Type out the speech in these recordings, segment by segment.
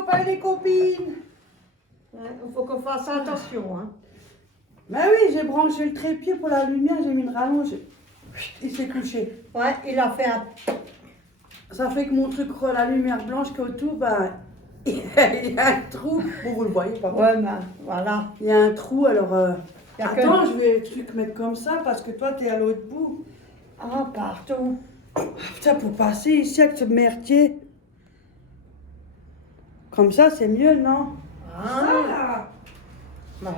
copains et les copines. Il faut qu'on fasse attention. Hein. Ben oui, j'ai branché le trépied pour la lumière, j'ai mis une rallonge. Il s'est couché. Ouais, il a fait un... Ça fait que mon truc, la lumière blanche qui est autour, ben, il y a un trou. Bon, vous le voyez pas. Ouais, ben, voilà. Il y a un trou, alors... Y a Attends, je vais truc mettre comme ça parce que toi, t'es à l'autre bout. Ah, partout. Ah, putain, pour passer ici avec ce merdier. Comme ça, c'est mieux, non? Ah, bah,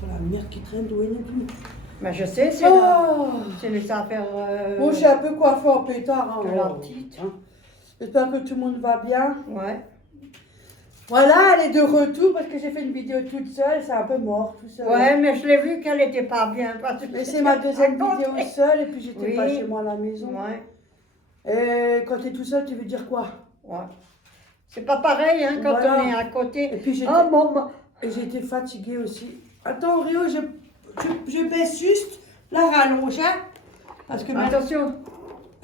T'as la merde qui traîne d'où elle n'est plus. bah, je sais, Oh c'est les affaires... Bon, je suis un peu coiffée en pétard. Hein, de la petite. hein. J'espère que tout le monde va bien. Ouais. Voilà, elle est de retour parce que j'ai fait une vidéo toute seule. C'est un peu mort tout seul. Ouais, mais je l'ai vu qu'elle était pas bien. Parce que Mais c'est ma deuxième Ah, vidéo seule et puis j'étais Oui. pas chez moi à la maison. Ouais, Et quand t'es tout seul, tu veux dire quoi? ouais. C'est pas pareil hein, quand Voilà. on est à côté. Et puis j'étais Oh, maman. fatiguée aussi. Attends, Rio, je baisse juste la rallonge, hein, parce que Attention.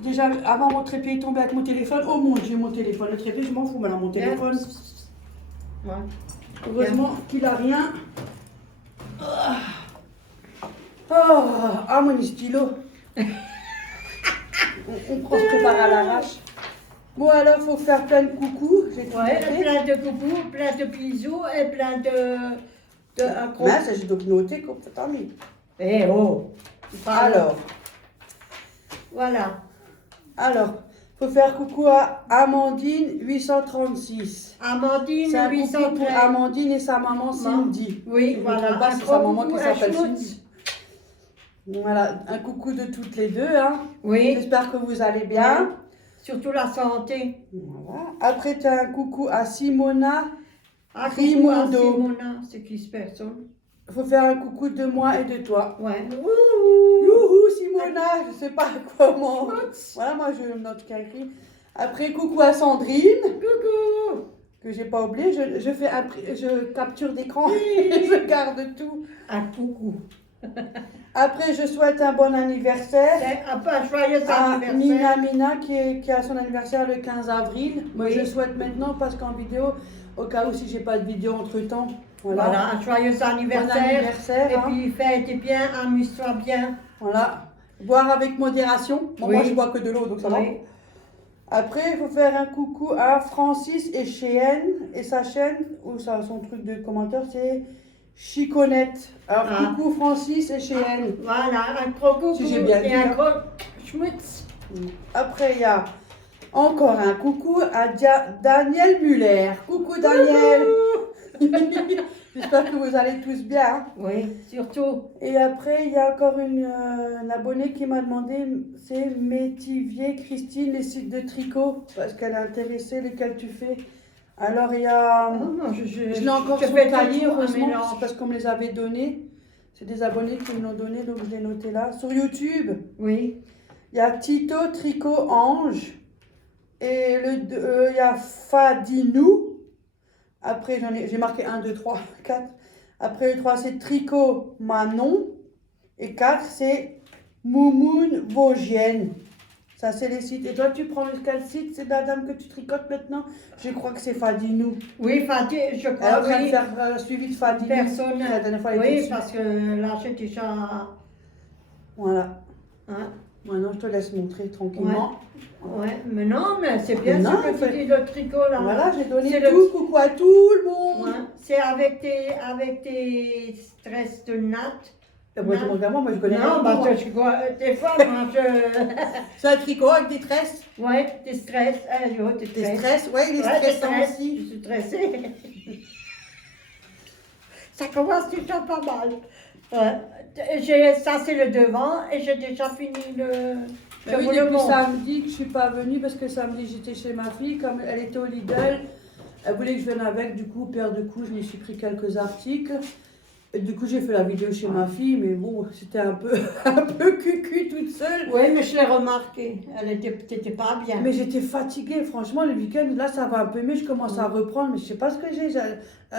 déjà, avant mon trépied est tombé avec mon téléphone. Oh mon Dieu, mon téléphone. Le trépied, je m'en fous, maintenant, mon téléphone. Ouais. Heureusement qu'il a rien. Oh, ah, mon stylo. on prend ce que par à l'arrache. Bon, alors, faut faire plein de coucou. J'ai tout Ouais, noté. plein de coucou, plein de bisous et plein de un gros... Mince, j'ai donc noté comme t'as mis. Eh oh. Alors, faut faire coucou à Amandine 836. Amandine, C'est un coucou 813. pour Amandine et sa maman Cindy. Oui, Je me voilà. trompe pas, Un c'est gros sa maman coucou qui à s'appelle Schmutz. Cindy. Voilà, un coucou de toutes les deux. Hein. Oui. J'espère que vous allez bien. Surtout la santé. Voilà. Après, tu as un coucou à Simona. Ah, coucou à Rimondo. Simona, c'est qui cette personne? Il faut faire un coucou de moi et de toi. Ouais. Youhou, Simona, je sais pas comment. Voilà, moi je note qu'à écrit. Après, coucou à Sandrine. Coucou. Que j'ai pas oublié, je capture d'écran et je garde tout. Un coucou. Après, je souhaite un bon anniversaire C'est un peu un joyeux à anniversaire. Mina qui a son anniversaire le 15 avril. Moi, Oui. je souhaite maintenant parce qu'en vidéo, au cas où si j'ai pas de vidéo entre temps, Voilà, un joyeux Bon anniversaire. anniversaire. Et Hein. puis fête bien, amuse-toi bien. Voilà. Boire avec modération. Bon, Oui. moi, je bois que de l'eau, donc ça va. Oui. Après, il faut faire un coucou à Francis et Cheyenne. Et sa chaîne, ou son truc de commentaire, c'est Chiconette. Alors, Ah. coucou Francis et Cheyenne. Voilà, un gros coucou Si j'ai bien et dit, un hein. gros schmutz. Après, il y a encore un coucou à Daniel Muller. Coucou Daniel. J'espère que vous allez tous bien. Hein. Oui, surtout. Et après, il y a encore une abonnée qui m'a demandé, c'est Métivier Christine, les sites de tricot, parce qu'elle est intéressée, lesquels tu fais. Alors, il y a... Oh, non, je je l'ai encore je sur fais le cahier, toujours un heureusement, mélange. c'est parce qu'on me les avait donnés. C'est des abonnés qui me l'ont donné, donc je l'ai noté là. Sur YouTube, Oui. il y a Tito Tricot Ange. Et il y a Fadinou. Après, j'ai marqué 1, 2, 3, 4. Après, le 3, c'est Tricot Manon. Et 4, c'est Moumoun Vosgienne. Ça, c'est les sites. Et toi, tu prends quel site? C'est la dame que tu tricotes maintenant? Je crois que c'est Fadinou. Oui, Fadi, je Elle est en crois, train de oui. faire suivi de Fadinou. Personne. La dernière fois, elle était Oui, dessus. parce que là, j'ai déjà. Voilà. Hein? Maintenant, je te laisse montrer tranquillement. Ouais, mais non, mais c'est bien Mais non, ce que fait- tu dis, le tricot là. Voilà, j'ai donné C'est tout. le- Coucou à tout le monde. Ouais, c'est avec tes stress de natte. Moi, tu me regardes, moi, je connais rien Non, du bah, tout, hein. des fois, moi, C'est un tricot avec des tresses. Ouais, t'es stress. T'es Des stress. stress, ouais, il est Ouais, t'es stressant stress. aussi. Je suis stressée. Ça commence déjà pas mal. Ouais. Ça, c'est le devant et j'ai déjà fini le. Mais Je oui, vous le depuis montre. samedi que je suis pas venue parce que samedi j'étais chez ma fille, comme elle était au Lidl, elle voulait que je vienne avec, du coup, paire de coups, je me suis pris quelques articles. Et du coup, j'ai fait la vidéo chez ma fille, mais bon, c'était un peu, un peu cucu toute seule. Oui, mais je l'ai remarqué. T'étais pas bien. Mais j'étais fatiguée, franchement, le week-end, là, ça va un peu mieux, je commence à reprendre, mais je sais pas ce que j'ai.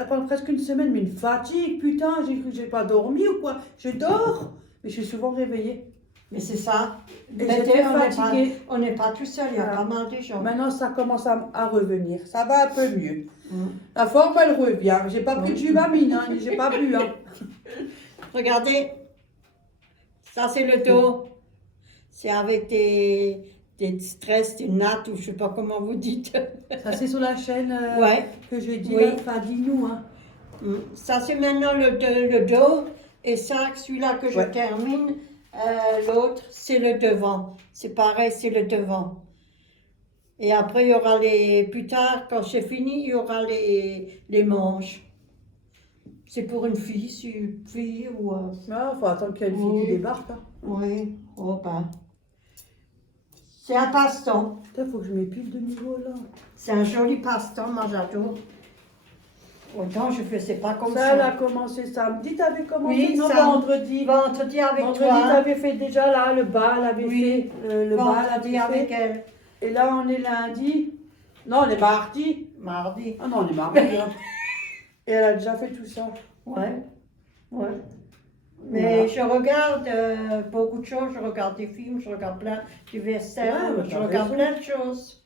Pendant presque une semaine, mais une fatigue, putain, j'ai cru que j'ai pas dormi ou quoi. Je dors, mais je suis souvent réveillée. Mais c'est ça. Et Mais j'étais on n'est fatiguée. on n'est pas tout seul, il y a Voilà. pas mal de gens. Maintenant, ça commence à revenir. Ça va un peu mieux. Mm. La forme, elle revient. J'ai pas pris de juvamine, hein, j'ai pas bu. Hein. Regardez, ça c'est le dos. C'est avec des stress, des nattes, ou je sais pas comment vous dites. Ça, c'est sur la chaîne Ouais. que j'ai dit. Oui. Enfin, dis-nous. Hein. Mm. Ça c'est maintenant le dos. Et ça, celui-là que je Ouais. termine, l'autre, c'est le devant. C'est pareil, c'est le devant. Et après, il y aura plus tard, quand c'est fini, il y aura les manches. C'est pour une fille, si une fille ou... Ah, faut attendre qu'il y ait une fille qui Oui. débarque. Hein. Oui, oh ben. C'est un passe-temps. Putain, faut que je m'épile de niveau là. C'est un joli passe-temps, moi j'adore. Autant je faisais pas comme Ça, elle a ça. commencé samedi, t'avais commencé Oui, non, ça- vendredi. Vendredi avec Vendredi, toi. t'avais fait déjà là, le bal, avait Oui. fait. Le bal Vendredi avait avec fait. elle. Et là, on est lundi. Non, on est mardi. Mardi. Ah non, on est mardi. Hein. Et elle a déjà fait tout ça. Ouais. Ouais. Mais Voilà. je regarde beaucoup de choses, je regarde des films, je regarde plein de westerns, Ouais, bah, je t'as regarde raison. plein de choses.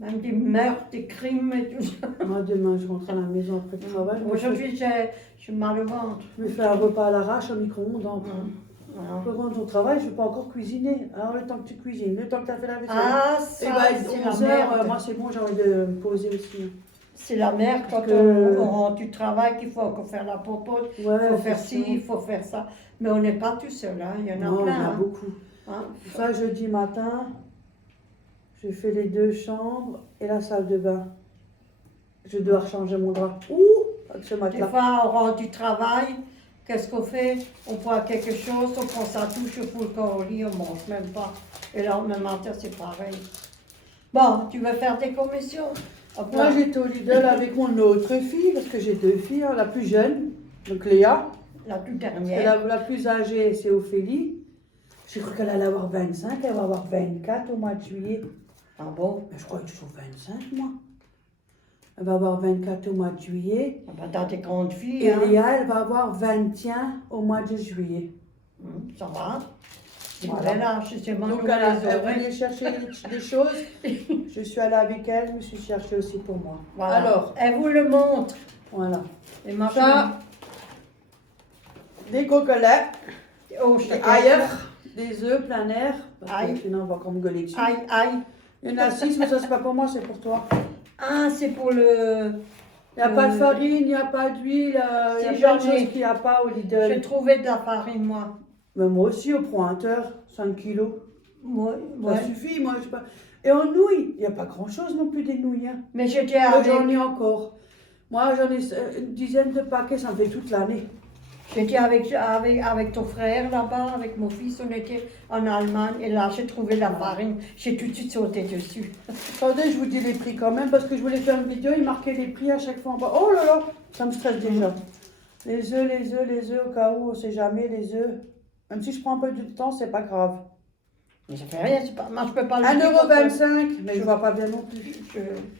Même des meurtres, des crimes et tout ça. Moi, demain, je rentre à la maison après le travail. Aujourd'hui, j'ai mal au ventre. Je me fais un repas à l'arrache au micro-ondes. Hein. Voilà. Je rentre au travail, je ne peux pas encore cuisiner. Alors, le temps que tu cuisines, le temps que tu as fait la vaisselle. Ah, Et ça, bah, c'est la 11 heures, merde. moi, c'est bon, j'ai envie de me poser aussi. C'est la merde quand que- on rentre du travail qu'il faut encore faire la popote, il Ouais, faut faire c'est ci, sûr. il faut faire ça. Mais on n'est pas tout seul, hein. Il y en a Non, il y plein. en a hein. beaucoup. Hein. Ça, jeudi matin, je fais les 2 chambres et la salle de bain. Je dois changer mon drap. Ouh, avec ce Des matelas. fois, on rentre du travail, qu'est-ce qu'on fait? On prend quelque chose, on prend sa douche, on fout le corps au lit, on mange même pas. Et là, même matin, c'est pareil. Bon, tu veux faire des commissions? Hop là. Moi, j'étais au Lidl avec mon autre fille, parce que j'ai 2 filles, hein, la plus jeune, donc Léa, La toute et dernière. la plus âgée, c'est Ophélie. J'ai cru qu'elle allait avoir 25, elle va avoir 24 au mois de juillet. Ah bon? Mais je crois que je suis 25, moi. Elle va avoir 24 au mois de juillet. Ah bah, dans tes grandes filles, Et hein. Léa, elle va avoir 21 au mois de juillet. Ça va. Voilà. Voilà, je sais Donc manger les elle oreilles. voulait chercher des choses. Je suis allée avec elle, je me suis cherchée aussi pour moi. Voilà. Alors, Elle vous le montre. voilà. Et moi, Ça, des cocolets, oh, je des te ailleurs, des œufs plein air. Parce Aïe. que sinon, on va encore me gueuler dessus. Aïe, aïe. Il y en a 6, mais ça, c'est pas pour moi, c'est pour toi. Ah, c'est pour le... Il n'y a pas de farine, il n'y a pas d'huile, il y a Si, plein de j'en ai. choses qu'il n'y a pas au J'ai Lidl. trouvé de la farine, moi. Mais moi aussi, au pointeur, 5 kilos. Moi, Ça ouais. suffit, moi, je sais pas. Et en nouilles, il n'y a pas grand-chose non plus des nouilles. Hein. Mais j'étais Moi, avec... j'en ai encore. Moi, j'en ai une dizaine de paquets, ça me fait toute l'année. J'étais avec ton frère là-bas, avec mon fils, on était en Allemagne et là j'ai trouvé la farine, j'ai tout de suite sauté dessus. Attendez, je vous dis les prix quand même, parce que je voulais faire une vidéo, il marquait les prix à chaque fois en bas. Oh là là, ça me stresse déjà. Les œufs, au cas où, on sait jamais, les œufs. Même si je prends un peu de temps, c'est pas grave. Mais ça fait rien, c'est pas... moi je peux pas le 1,25 €, mais je vois pas bien non plus.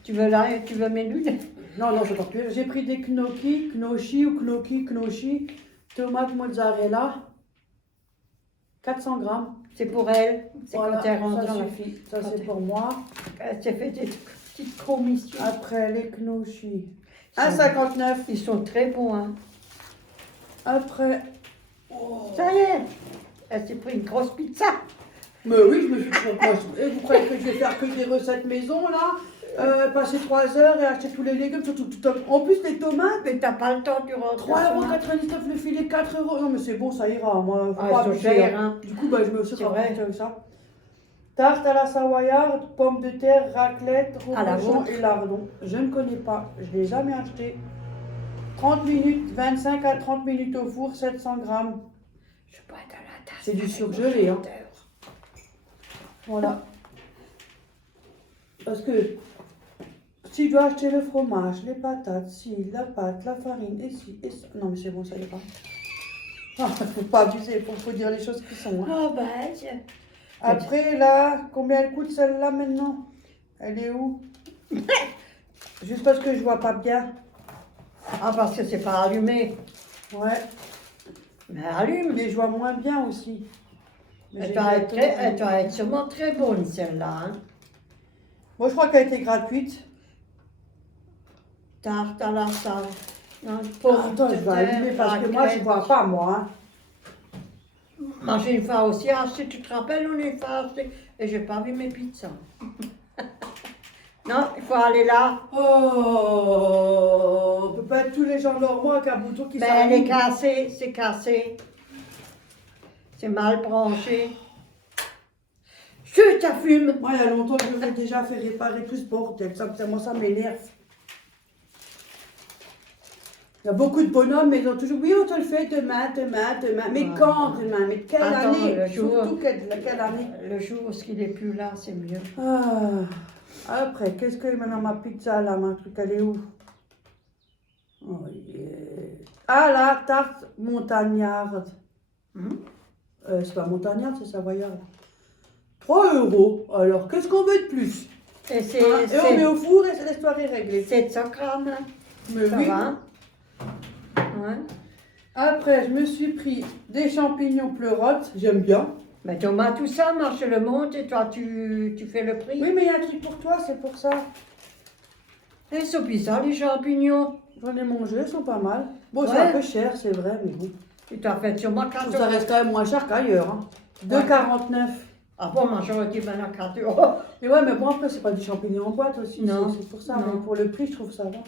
Tu veux là, tu veux mes lunettes? Non, non, je vois plus. J'ai pris des gnocchi, knoshi, tomates mozzarella, 400 grammes. C'est pour elle, c'est Voilà, quand elle rentre ça dans la... suffit. Ça, c'est pour moi. Elle s'est fait des petites commissions. Après, les knoshi. Ils sont- 1,59 €. Ils sont très bons, hein. Après, oh. Ça y est, elle s'est pris une grosse pizza. Mais oui, je me suis trompée. Et vous croyez que je vais faire que des recettes maison, là passer 3 heures et acheter tous les légumes, surtout en plus les tomates, Mais t'as pas le temps, tu rentres. 3,99 € le filet, 4 €. Non mais c'est bon, ça ira, moi. Faut Ah, pas elles sont abuser, chères, hein. hein. Du coup, bah, je me suis C'est vrai. avec ça. Tarte à la savoyarde, pommes de terre, raclette, À la reblochon vôtre. et lardon. Je ne connais pas, je ne l'ai jamais acheté. 30 minutes, 25 à 30 minutes au four, 700 grammes. Je bois de la tasse. C'est du surgelé, hein. Voilà. Parce que si tu dois acheter le fromage, les patates, si, la pâte, la farine, et si, et ça. Non, mais c'est bon, ça y est pas. Ah, faut pas abuser, faut dire les choses qui sont. Hein. Oh bah, Après, là, combien elle coûte celle-là maintenant? Elle est où? Juste parce que je vois pas bien. ah, parce que c'est pas allumé. Ouais. Mais allume. Mais je vois moins bien aussi. Mais Elle j'ai doit être, bientôt- elle doit être sûrement très bonne celle-là. Hein. Moi, je crois qu'elle était gratuite. Tarte à la salle. Non, Attends, je vais allumer parce que moi, je vois pas, moi. Hein. Moi, j'ai une fois aussi acheté, tu te rappelles, on a une fois acheté, et j'ai pas vu mes pizzas. Non, il faut aller là. Oh, on peut pas être tous les gens normaux avec un bouton qui Mais elle est s'allume. cassée, c'est cassé. C'est mal branché. Chut, ça fume. Moi, il y a longtemps que je voulais déjà faire réparer tout ce bordel. Ça m'énerve. Il y a beaucoup de bonhommes, mais ils ont toujours oui, on te le fait demain. Mais Ouais. quand demain? Mais quelle Attends, année? le jour- Surtout quelle année? Le jour où il n'est plus là, c'est mieux. Ah. Après, qu'est-ce que maintenant ma pizza là, ma truc, elle est où? Oh, yeah. Ah la tarte montagnarde. Hum? C'est pas montagnarde, c'est savoyarde. 3 €. Alors, qu'est-ce qu'on veut de plus? Et c'est Hein? Et on met au four et l'histoire est réglée. 700 grammes. Hein. Mais Ça oui. va. Ouais. Après, je me suis pris des champignons pleurotes, j'aime bien. Mais Thomas, tout ça, moi je le monte et toi tu fais le prix. Oui, mais il y a un truc pour toi, c'est pour ça. Et c'est bizarre les champignons. J'en ai mangé, ils sont pas mal. Bon, c'est Ouais. un peu cher, c'est vrai, mais bon. Tu t'as fait sûrement 4 Ça euros. reste quand même moins cher qu'ailleurs. Hein. 2,49. Ah bon, moi j'aurais dit maintenant 4 euros. Mais ouais, mais bon, après, c'est pas du champignon en boîte aussi. Non. C'est pour ça. Non. Mais pour le prix, je trouve ça va.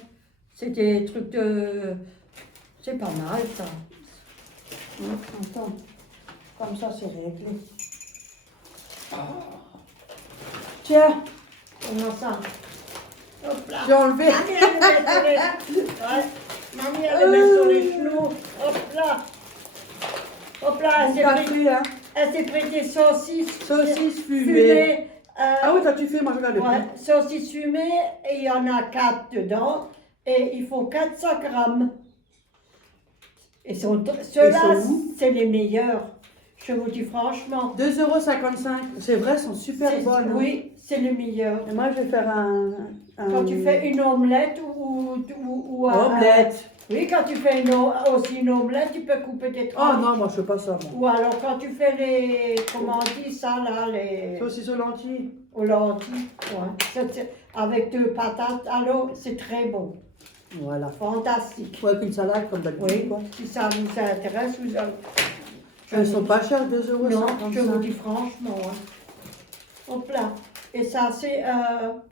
C'est des trucs de. C'est pas mal ça. Attends. Comme ça, c'est réglé. Tiens, Comment ça? Hop là. j'ai enlevé. Mamie, elle le met sur les... Ouais. Mamie, elle le met sur les genoux. Hop là. Hop là, Mon café, hein. elle s'est pris des saucisses. Saucisses fumées. Fumées. Ah oui, toi, tu fais, moi, je regarde le Ouais, prix. saucisses fumées, et il y en a 4 dedans, et il faut 400 grammes. Et ceux-là, sont où c'est les meilleurs. Je vous dis franchement. 2,55 €. C'est vrai, elles sont super C'est- bonnes. hein. Oui, c'est les meilleurs. Et moi, je vais faire un Quand tu fais une omelette ou un- omelette. oui, quand tu fais aussi une omelette, tu peux couper des Oh tranches. non, moi, je fais pas ça, moi. Ou alors quand tu fais les, comment on dit ça là, les Saucisses aux lentilles. aux lentilles, ouais. Avec 2 patates à l'eau, c'est très bon, Voilà. fantastique. Ouais, puis une salade, comme d'habitude, Oui, quoi. si ça vous intéresse, vous allez. Elles sont pas chères, 2,55 Non, €. je vous dis franchement. Hein. Hop là. Et ça, c'est,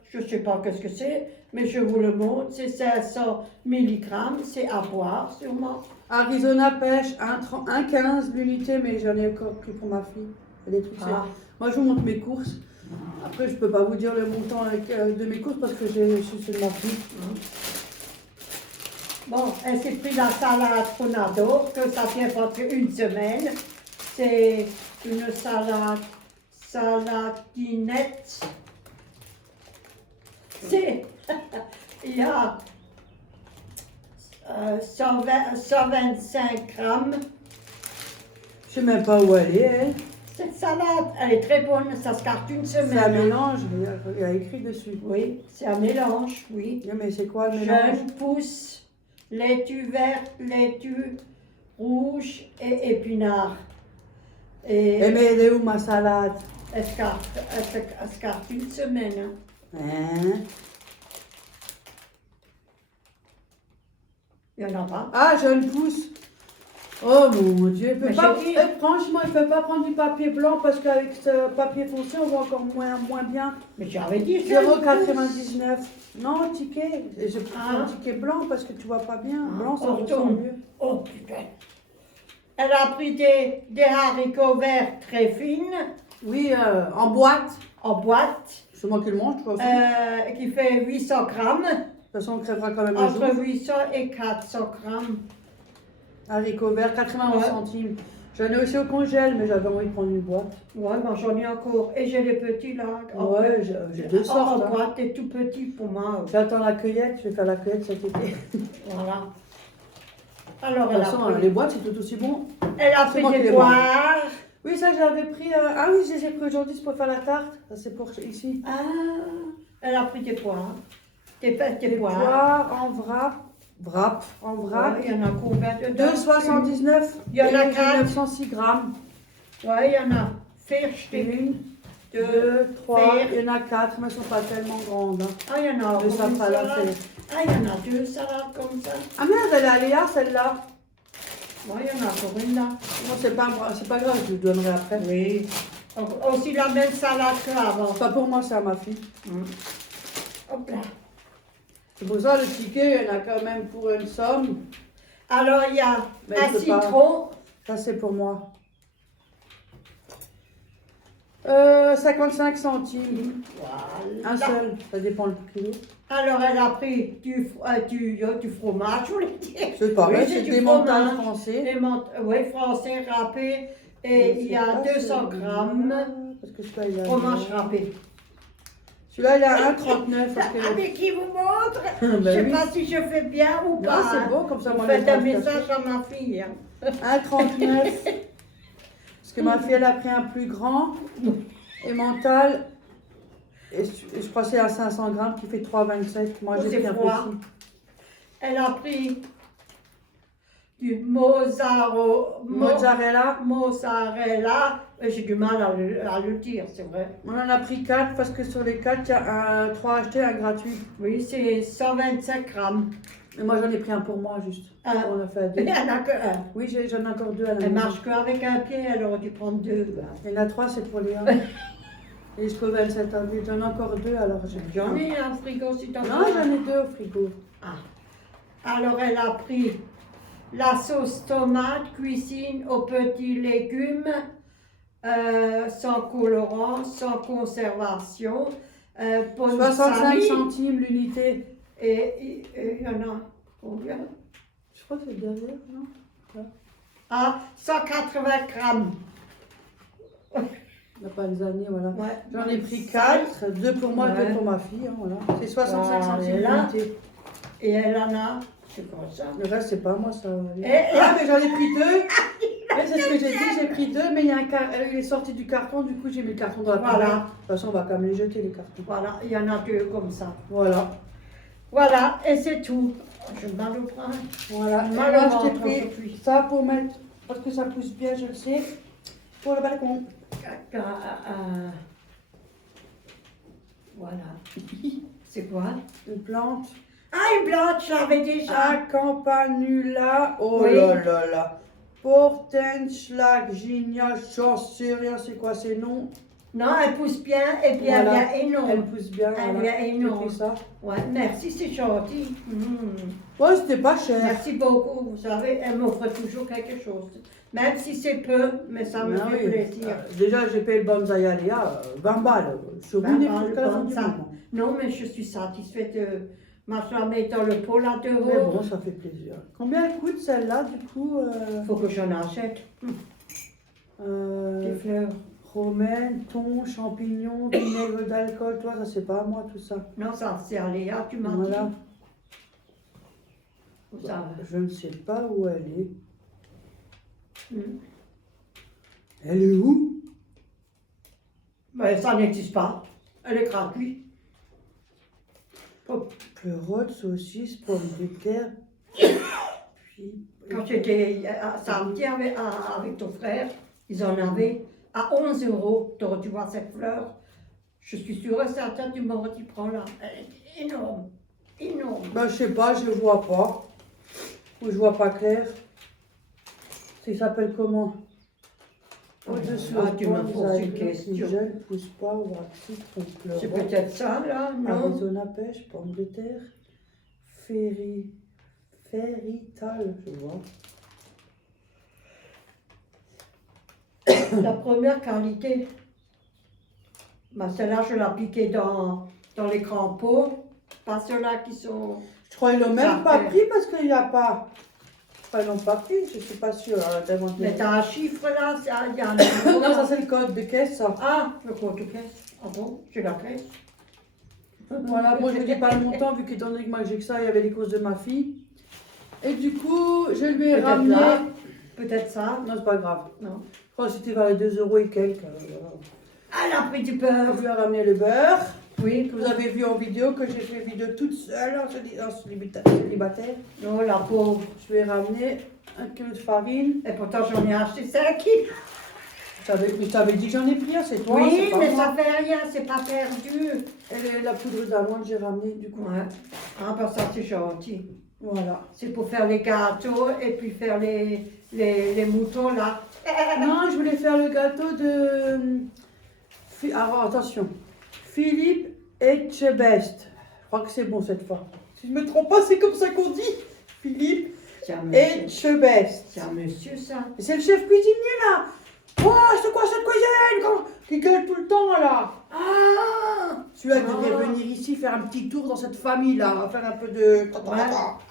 je ne sais pas qu'est-ce que c'est, mais je vous le montre. C'est 500 mg, c'est à boire sûrement. Arizona pêche, 1,15 l'unité, mais j'en ai encore pris pour ma fille. Il y a des trucs, Ah. moi, je vous montre mes courses. Après, je peux pas vous dire le montant de mes courses parce que je suis sur ma fille. Bon, elle s'est pris la salade qu'on adore, que ça tient pas qu'une semaine. C'est une saladinette. C'est, il y a 125 grammes. Je sais même pas où elle est, elle. Cette salade, elle est très bonne, ça se garde une C'est un semaine. mélange, il y a écrit dessus. Oui, c'est un mélange, oui. Oui, mais c'est quoi le mélange? Jeune pousse, laitue verte, laitue rouge et épinard. Et Eh, mais elle est où ma salade? elle se garde une semaine. Hein. Hein? Il n'y en a pas. Ah, jeune pousse. Oh mon Dieu, Mais j'ai dit- franchement, il ne peut pas prendre du papier blanc parce qu'avec ce papier foncé, on voit encore moins bien. Mais j'avais dit jeune pousse. 0,99. Non, ticket. Et je prends Ah. un ticket blanc parce que tu vois pas bien. Blanc, ça on ressort retourne. mieux. Oh putain. Elle a pris des haricots verts très fines, Oui, en boîte. en boîte, C'est moi qui le mange, toi aussi. De qui fait 800 grammes, toute façon, on crèvera quand même un jour. entre 800 et 400 grammes. Haricots verts, 91 Ouais. centimes. J'en ai aussi au congèle, mais j'avais envie de prendre une boîte. Ouais, moi j'en ai encore. Et j'ai les petits là. Ouais, j'ai deux sortes. En hein. boîte, et tout petit pour moi. J'attends la cueillette, je vais faire la cueillette cet été. Voilà. Alors De elle toute a façon, pris, les boîtes, c'est tout aussi bon. elle a c'est pris moi qui des les mange. poires. Oui, ça, j'avais pris. Ah oui, je les ai pris aujourd'hui, c'est pour faire la tarte. Ça, c'est pour ici. Ah, elle a pris des poires. Des Des poires. poires en vrac. En vrac. Ouais, il y en a combien dedans? 2,79. Il y en a et j'ai 4. 906 grammes. Ouais, il y en a Vierstück. 1, 2, 3, Faire. il y en a 4, mais elles ne sont pas tellement grandes. Hein. Ah, il y en a Mais une ça fera la salade. faire. Ah, il y en a deux salades comme ça. Ah merde, elle est à Léa celle-là. Bon, il y en a encore une là. Non, c'est pas grave, je lui donnerai après. Oui. Aussi la même salade qu'avant. Pas pour moi, c'est à ma fille. Hop là. C'est pour ça le ticket, il y en a quand même pour une somme. Alors, il y a Mais un il peut pas. citron. Ça, c'est pour moi. 55 centimes. Voilà. Un seul, ça dépend le kilo. Alors, elle a pris du fromage, je voulais dire. C'est pareil, Oui, c'est du des montagnes fromage. français. Oui, français râpé. Et il y a 200 grammes Parce que celui-là, il a. fromage râpé. Celui-là, il a 1,39. Parce que... Ah, mais qui vous montre? Je Ben ne sais oui. pas si je fais bien ou Non, pas. c'est bon, comme ça, Vous moi, faites les un traces message à ma fille. Hein. 1,39. Parce que ma fille, elle a pris un plus grand. Et mental. Et je crois que c'est à 500 grammes qui fait 3,27. Moi, Oh, j'ai c'est pris un froid. petit. Elle a pris du mozzarella. J'ai du mal à le dire, c'est vrai. On en a pris 4 parce que sur les 4, il y a 3 achetés, un gratuit. Oui, c'est 125 grammes. Et moi, j'en ai pris un pour moi, juste. Un. On a fait à 2. Elle n'a que un. Oui, j'en ai encore 2 à la Elle maison. marche qu'avec un pied, elle aurait dû prendre deux. Il y en a 3, c'est pour Léa. Et jusqu'au 27 avril, j'en ai encore 2, alors j'ai J'en ai un frigo si t'en Non, j'en ai 2 au frigo. Ah. Alors elle a pris la sauce tomate cuisine aux petits légumes, sans colorant, sans conservation, pour 65 centimes l'unité. Et il y en a combien? Je crois que c'est derrière, non? Ah, 180 grammes. On n'a pas les années, voilà. Ouais. J'en ai pris 4, 2 pour moi, Ouais. 2 pour ma fille. Hein, voilà. C'est 65 centimes Voilà. l'unité. Et elle en a, c'est comme ça. Le reste, c'est pas moi, ça. Et- Ah, mais j'en ai pris 2. Ouais, c'est ce que j'ai dit, j'ai pris 2, mais il y a il est sorti du carton, du coup j'ai mis le carton dans la poubelle. Voilà. De toute façon, on va quand même les jeter, les cartons. Voilà, il y en a deux comme ça. Voilà. Voilà, et c'est tout. Je mal au bras. Voilà. Et Mal là, au je t'ai ventre pris aujourd'hui. ça pour mettre, parce que ça pousse bien, je le sais, pour le balcon. Voilà. C'est quoi? Une plante. Ah, une plante, je l'avais déjà. Campanula. Oh Oui. là là là. Portenschlag, Ginia, j'en sais rien, c'est quoi ces noms? Non, elle pousse bien et puis elle Voilà. vient énorme. Elle pousse bien. Elle voilà. vient énorme. J'ai pris ça. Ouais, merci, c'est gentil. Ouais, c'était pas cher. Merci beaucoup. Vous savez, elle m'offre toujours quelque chose. Même si c'est peu, mais ça me Ah fait oui. plaisir. Déjà, j'ai payé le bonsaï à Léa, 20 balles. Je suis au bout 20 des balles, prix que la fin du bonsaï. moment. Non, mais je suis satisfaite de ma femme dans le pot à 2 Mais euros. bon, ça fait plaisir. Combien elle coûte celle-là, du coup Faut que j'en achète. Des fleurs. Romaine, thon, champignons, vinaigre d'alcool, toi, ça c'est pas à moi tout ça. Non, ça c'est à Léa, tu m'as Voilà. dit. Ça, Je ne sais pas où elle est. hmm. Elle est où? Mais ça n'existe pas. Elle est gratuite. Pleurote, saucisse, pommes de terre. Puis. Quand j'étais samedi avec ton frère, ils en avaient à 11 euros. Tu aurais dû voir cette fleur. Je suis sûre et certaine, tu m'aurais dit, prends-la. Elle est énorme. Énorme. Ben, je sais pas, je vois pas. Ou je vois pas clair. Ça s'appelle comment? Au-dessus, Ah, tu me poses une Les question. jeunes poussent pas au waxy, C'est pleurote. peut-être ça, là, non? Arizona pêche, pommes de terre, ferrital, je vois. La première qualité, bah, celle-là, je l'ai piquée dans les grands pots. Pas ceux-là qui sont... Je crois qu'ils l'ont même pas Parfait. pris parce qu'il n'y a pas. Je crois qu'ils l'ont pas pris, je suis pas sûre. Mais t'as un chiffre là, il y a un Non, numéro. ça c'est le code de caisse, ça. Ah, le compte de caisse. Ah bon, j'ai la caisse. Voilà, moi je ne dis pas le montant vu qu'étant donné que moi j'ai que ça, il y avait les courses de ma fille. Et du coup, je lui ai Peut-être ramené. là, peut-être ça. Non, c'est pas grave. Non. Je crois que c'était vers les 2 euros et quelques. Ah, elle a pris du Je beurre. lui ai ramené le beurre. Oui, Que vous avez vu en vidéo, que j'ai fait vidéo toute seule en célibataire. non, la pauvre. Je lui ai ramené 1 kg de farine. Et pourtant, j'en ai acheté 5 kilos. Je t'avais dit que j'en ai pris un, c'est toi. Oui, c'est pas mais moi. ça fait rien, c'est pas perdu. Et la poudre d'amande, j'ai ramené du coup. Ouais. Ah, ben ça, c'est gentil. Voilà. C'est pour faire les gâteaux et puis faire les moutons, là. Non, je voulais faire le gâteau de. Alors attention. Philippe Etchebest. Je crois que c'est bon cette fois. Si je ne me trompe pas, c'est comme ça qu'on dit. Philippe C'est un monsieur. Etchebest. C'est un monsieur, ça. Et c'est le chef cuisinier là. Oh, c'est quoi cette cuisine qui gueule tout le temps là. Ah, celui-là devrait venir ici faire un petit tour dans cette famille là. On va faire un peu de. Ouais.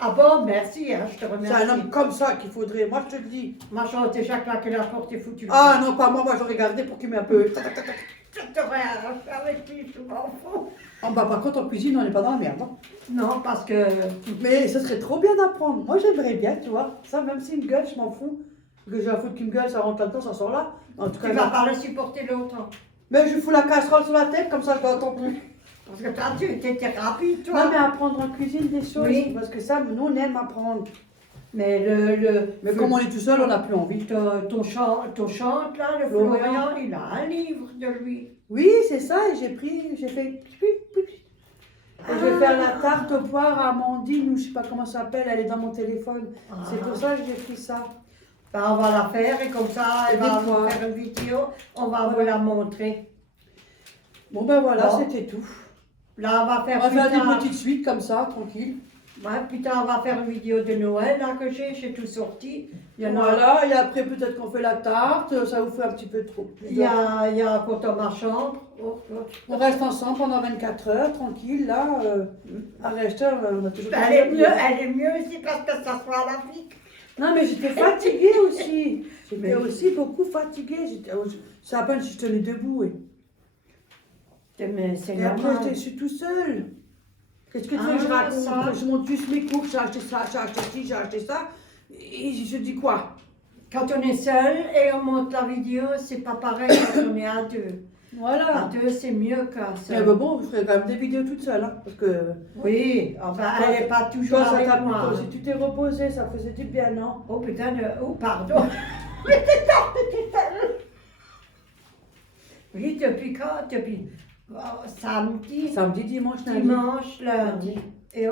Ah bon, merci, hein, je te C'est remercie. un homme comme ça qu'il faudrait. Moi je te le dis. Moi, j'aurais déjà claqué la porte et foutu. Ah non, pas moi. Moi j'aurais gardé pour qu'il m'ait un peu. Je t'aurais arraché avec lui, je m'en fous. Ah bah par contre en cuisine on n'est pas dans la merde. Hein. Non, parce que Mais ce serait trop bien d'apprendre. Moi j'aimerais bien, tu vois. Ça même s'il me gueule, je m'en fous. Que j'ai un foutre qui me gueule, ça rentre là-dedans, ça sort là. En tout cas, tu vas pas le supporter longtemps. mais je fous la casserole sur la tête, comme ça je l'entends plus. Parce que toi, tu étais rapide, toi. Non mais apprendre en cuisine des choses. Oui. Parce que ça, nous on aime apprendre. Mais Mais comme on est tout seul, on n'a plus envie. ton chante, là, le Florian. Florian, il a un livre de lui. Oui, c'est ça, et j'ai fait. Et je vais faire la tarte aux poires à Amandine, ou je sais pas comment ça s'appelle, elle est dans mon téléphone. C'est pour ça que j'ai pris ça. Ben, on va la faire et comme ça, elle Et va des vous fois. faire une vidéo, on va vous la montrer. Bon ben voilà, Bon. c'était tout. Là, on va On faire va plus faire tard. des petites suites comme ça, tranquille. Ouais, plus tard, on va faire une vidéo de Noël, là, que j'ai tout sorti. Il y en a, Voilà, et après peut-être qu'on fait la tarte, ça vous fait un petit peu trop. il y a quand on ma chambre. Oh, oh. On reste ensemble pendant 24 heures, tranquille, là. À rester, on a toujours Elle est mieux aussi parce que ça soit à la pique. Non, mais j'étais fatiguée aussi. J'étais aussi beaucoup fatiguée. C'est à peine si je tenais debout. Mais c'est Et après, normal. je suis tout seul. Qu'est-ce que tu veux que je Ah, raconte? ça. Je monte juste mes cours, j'ai acheté ça, j'ai acheté ci, j'ai acheté ça. Et je dis quoi? Quand on est seul et on monte la vidéo, c'est pas pareil quand on est à deux. À Voilà. deux, c'est mieux qu'à Mais seul. bon, je ferai quand même des vidéos toute seule. Hein, parce que Oui, enfin, elle n'est pas toujours toi, ça avec t'a moi. si tu t'es reposé, ça faisait du bien, non? Oh putain, oh pardon. Mais t'es tard, t'es tard. Oui, depuis quand? Depuis samedi, Samedi, dimanche, lundi. dimanche, lundi. Et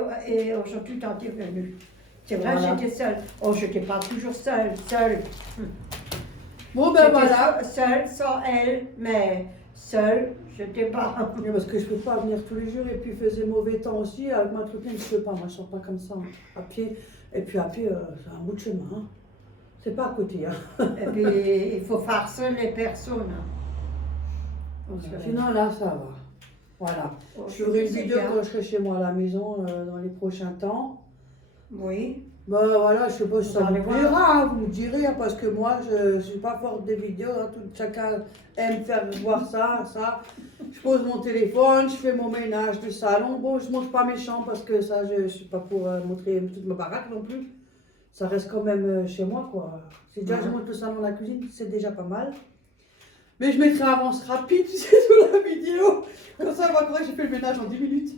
aujourd'hui, quand tu es venu. C'est vrai, Voilà. j'étais seule. Oh, je n'étais pas toujours seule. Bon, ben J'étais voilà. Seule, sans elle, mais seule, je n'étais pas. Oui, parce que je peux pas venir tous les jours et puis il faisait mauvais temps aussi. Avec ma copine, je peux pas. Moi, je sors pas comme ça, hein, à pied. Et puis à pied, c'est un bout de chemin. Hein. C'est pas à côté. Hein. Et puis, il faut farcer les personnes. Parce que- Sinon, là, ça va. Voilà. Oh, Je ferai une c'est vidéo bien. quand je serai chez moi à la maison dans les prochains temps. Oui. Bah voilà, je sais pas si ça Vous vous allez voir. plaira, hein, vous me direz, hein, parce que moi, je suis pas forte des vidéos. Hein, chacun aime faire voir ça, ça. Je pose mon téléphone, je fais mon ménage du salon. Bon, je montre pas mes chambres parce que ça, je suis pas pour montrer toute ma baraque non plus. Ça reste quand même chez moi, quoi. Si déjà je montre le salon, la cuisine, c'est déjà pas mal. Mais je mettrai avance rapide, tu sais, sur la vidéo. Comme ça, on va croire que j'ai fait le ménage en 10 minutes.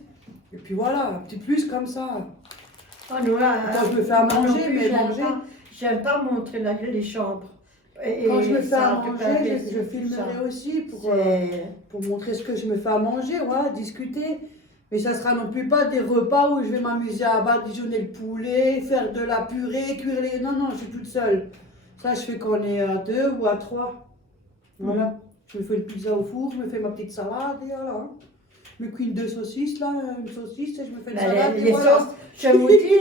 Et puis voilà, un petit plus comme ça. Oh, nous, Quand je me fais à moi non manger, plus, mais manger. J'aime pas montrer les chambres. Quand je me fais à ça, tu peux manger, je baisser tout ça. filmerai aussi C'est- pour montrer ce que je me fais à manger, voilà, discuter. Mais ça sera non plus pas des repas où je vais m'amuser à badigeonner le poulet, faire de la purée, cuire les... Non, non, je suis toute seule. Ça, je fais quand on est à 2 ou à 3. Voilà. Je me fais une pizza au four, je me fais ma petite salade et voilà. hein. Je me cuis 2 saucisses, là, une saucisse et je me fais une Mais salade et les voilà. sauces, je vous dis,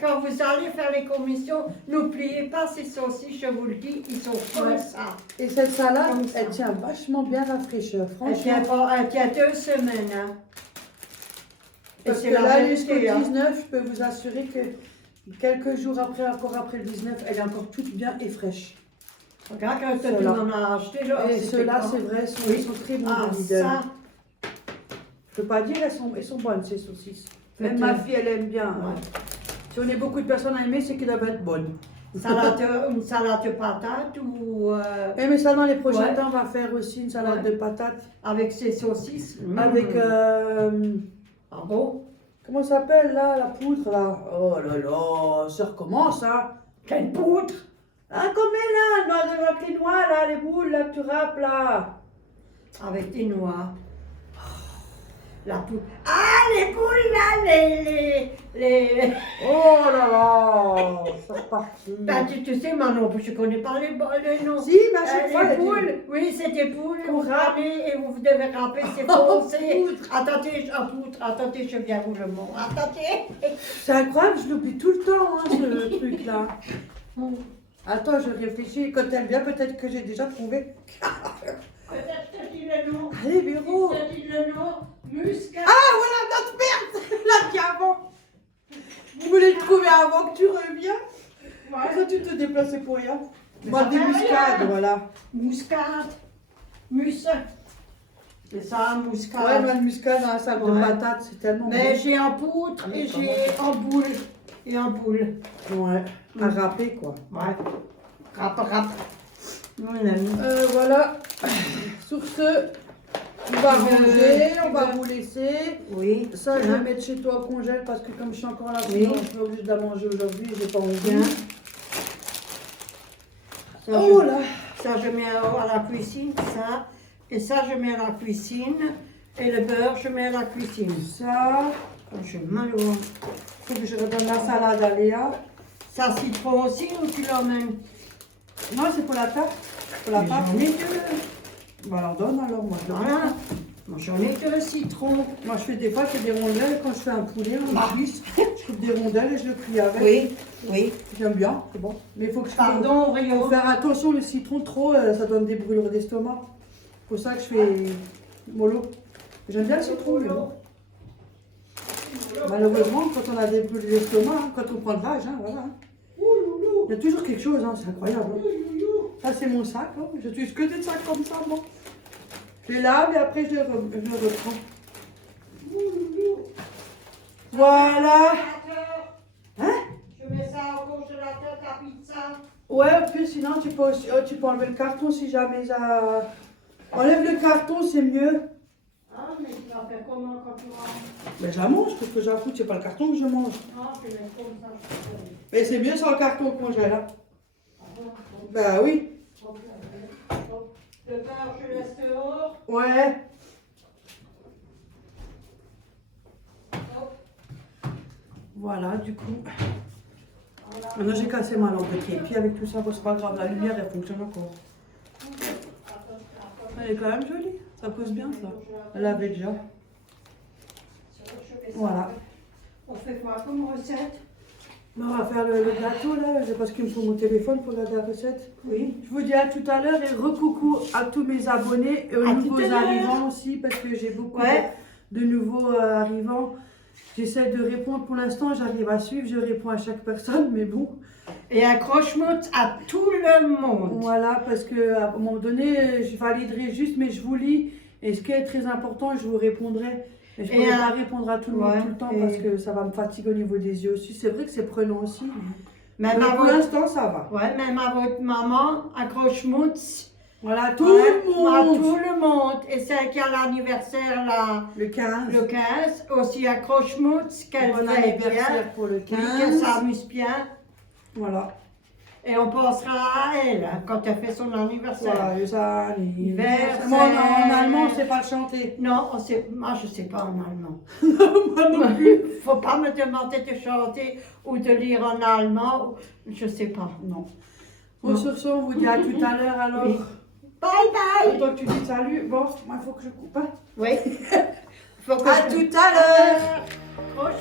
quand vous allez faire les commissions, n'oubliez pas ces saucisses, je vous le dis, ils sont comme Ouais. ça. Et cette salade, Comme ça. elle tient vachement bien la fraîcheur, Elle tient, franchement. elle tient 2 semaines. Hein. Et Parce c'est que la là, vérité, jusqu'au hein. 19, je peux vous assurer que quelques jours après, encore après le 19, elle est encore toute bien et fraîche. Regarde quand tu Ceux-là. m'en as acheté là. Et c'était ceux-là, quand? c'est vrai, Oui. ils sont très bons Ah, de Lidl. ça, Je peux pas dire, elles sont bonnes ces saucisses. Même Peut-être. ma fille, elle aime bien. ouais. Si on est beaucoup de personnes à aimer, c'est qu'elles doivent être bonnes. Une salade de patates ou Mais ça, dans les prochains Ouais. temps, on va faire aussi une salade Ouais. de patates avec ces saucisses. avec. Ah bon? Comment ça s'appelle là, la poudre là? Oh là là, ça recommence hein. Quelle poudre! Ah, comme là, avec les noix, là, les boules, là, que tu râpes, là. Avec des noix. La poule. Ah, les poules là, les... Oh là là, c'est reparti. Ben, tu sais, moi non plus, je connais pas les noms. Si, mais à chaque fois, les elle dit- poules, oui, c'est des poules, Qu'on vous râpe. râpez et vous devez râper, c'est foncé. Attendez, je viens vous le montrer. Attendez. C'est incroyable, je l'oublie tout le temps, hein, ce truc-là. Attends, je réfléchis. Quand elle vient, peut-être que j'ai déjà trouvé. Peut-être je te dis le nom. Allez, Véro. Je te dis le nom. Muscat. Ah, voilà notre merde. Là, qui avant. Vous voulez le trouver avant que tu reviens. Pourquoi tu te déplaçais pour rien? Moi, des muscades, voilà. Muscade. C'est ça, muscade. Ouais, moi, le muscade dans la salle de Ouais. patates, c'est tellement Mais bon. j'ai en poutre et j'ai en boule. Et en boule. Ouais, à râper, quoi. Ouais. Rap. Mon ami. Voilà. Sur ce, on va ranger, on va vous laisser. Oui. Ça, je vais Hein? mettre chez toi au congèle parce que comme je suis encore là, Oui. sinon, je suis obligée de la manger aujourd'hui, j'ai pas envie. Bien. Ça, Oh là. ça, je mets à la cuisine, ça. Et ça, je mets à la cuisine. Et le beurre, je mets à la cuisine. Ça, Oh, j'ai mal au ventre. faut que je redonne la salade à Léa. Ça, citron aussi, ou tu l'emmènes? Non, c'est pour la tarte. Pour la Mais pâte. j'en ai deux. Bah alors donne alors, moi. je donne. Voilà. Moi, j'en ai deux citrons. Moi, je fais des fois, je fais des rondelles quand je fais un poulet en Ah. cuisse. Je coupe des rondelles et je le cuis avec. Oui. J'aime bien, c'est bon. Mais il faut que je Pardon, faut Rio. faire attention, le citron trop, ça donne des brûlures d'estomac. C'est pour ça que je fais mollo. J'aime bien le citron, mais bon. Malheureusement, quand on a des brûlures d'estomac, hein, quand on prend de l'âge, hein, voilà. Il y a toujours quelque chose, hein, c'est incroyable. hein. Ça, c'est mon sac. Hein. Je n'utilise que des sacs comme ça, moi. Je les lave et après, je les reprends. Voilà. Hein? Je mets ça au congélateur, ta pizza. Ouais, puis sinon, tu peux, tu peux enlever le carton si jamais ça... Enlève le carton, c'est mieux. Ah, mais tu vas faire comment quand tu rentres? Mais je la mange, parce que j'en fous, c'est pas le carton que je mange. Non, je vais mettre comme ça. je te fais. Mais c'est mieux sans le carton au congèle. Hein. Ah bon, Bah oui. bon, bon. Le beurre, je laisse dehors. Ouais. Hop. Voilà, du coup. Voilà. Maintenant, j'ai cassé ma lampe de képi. Avec tout ça, bon, c'est pas grave, la lumière, elle fonctionne encore. Elle est quand même jolie. Ça pose bien, ça. Elle l'avait déjà. Voilà. On fait quoi comme recette? On va faire le gâteau, là. C'est parce qu'il me faut mon téléphone pour regarder la recette. Oui. Je vous dis à tout à l'heure et recoucou à tous mes abonnés et aux À tout nouveaux à l'heure. arrivants aussi parce que j'ai beaucoup Ouais. de nouveaux arrivants. J'essaie de répondre pour l'instant, j'arrive à suivre, je réponds à chaque personne, mais bon. Et un croche-moute à tout le monde. Voilà, parce qu'à un moment donné, je validerai juste, mais je vous lis. Et ce qui est très important, je vous répondrai. Et je ne Et pourrai pas répondre à tout le monde ouais, tout le temps et- parce que ça va me fatiguer au niveau des yeux aussi. C'est vrai que c'est prenant aussi. Même Mais à pour votre, l'instant, ça va. ouais, même à votre maman, un croche-moute. Voilà, tout Ouais, le à monde. tout le monde. Et celle qui a l'anniversaire là, Le 15. le 15, aussi un croche-moute, qu'elle Bon fait bien. anniversaire pour le Oui, qu'elle 15. s'amuse bien. Voilà. Et on pensera à elle hein, quand elle fait son anniversaire. Joyeux anniversaire. Anniversaire. Moi, en allemand, on sait pas le chanter. Non, moi je sais pas en allemand. Moi non plus. Faut pas me demander de chanter ou de lire en allemand. Je sais pas. Non. Bon, Non. sur ce, on vous dit à tout à l'heure alors. Oui. Bye bye. Toi, tu dis salut. Bon, moi, il faut que je coupe. Hein. Oui. Faut que À je- tout à l'heure. Croche